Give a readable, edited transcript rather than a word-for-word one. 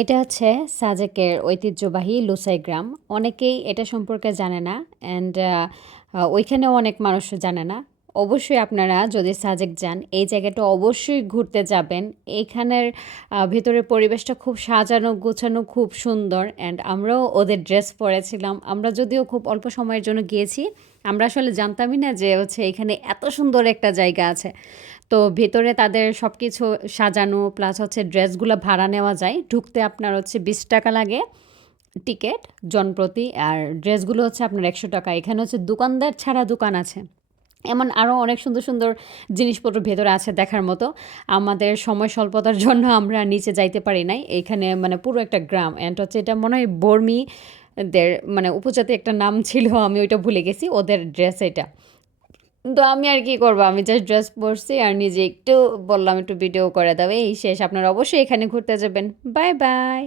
এটা হচ্ছে সাজেকের ঐতিহ্যবাহী লুসাই গ্রাম। অনেকেই এটা সম্পর্কে জানে না অ্যান্ড ওইখানেও অনেক মানুষ জানে না। অবশ্যই আপনারা যদি সাজেক যান, এই জায়গাটা অবশ্যই ঘুরতে যাবেন। এইখানের ভেতরের পরিবেশটা খুব সাজানো গোছানো, খুব সুন্দর অ্যান্ড আমরাও ওদের ড্রেস পরেছিলাম। আমরা যদিও খুব অল্প সময়ের জন্য গিয়েছি, আমরা আসলে জানতামই না যে হচ্ছে এখানে এত সুন্দর একটা জায়গা আছে। তো ভেতরে তাদের সবকিছু সাজানো প্লাস হচ্ছে ড্রেসগুলো ভাড়া নেওয়া যায়। ঢুকতে আপনার হচ্ছে ৳20 লাগে টিকেট জনপ্রতি। আর ড্রেসগুলো হচ্ছে আপনার ৳100। এখানে হচ্ছে দোকানদার ছাড়া দোকান আছে। এমন আরও অনেক সুন্দর, সুন্দর জিনিসপত্র ভেতরে আছে দেখার মতো। আমাদের সময় স্বল্পতার জন্য আমরা নিচে যাইতে পারি নাই। এইখানে মানে পুরো একটা গ্রাম অ্যান্ড হচ্ছে এটা মনে হয় বর্মীদের মানে উপজাতি একটা নাম ছিল, আমি ওইটা ভুলে গেছি। ওদের ড্রেস এটা। তো আমি আর কি করব? আমি জাস্ট ড্রেস পরছি আর নিজে একটু বললাম একটু ভিডিও করে দাও। এই শেষ। আপনারা অবশ্যই এখানে ঘুরতে যাবেন। Bye, by.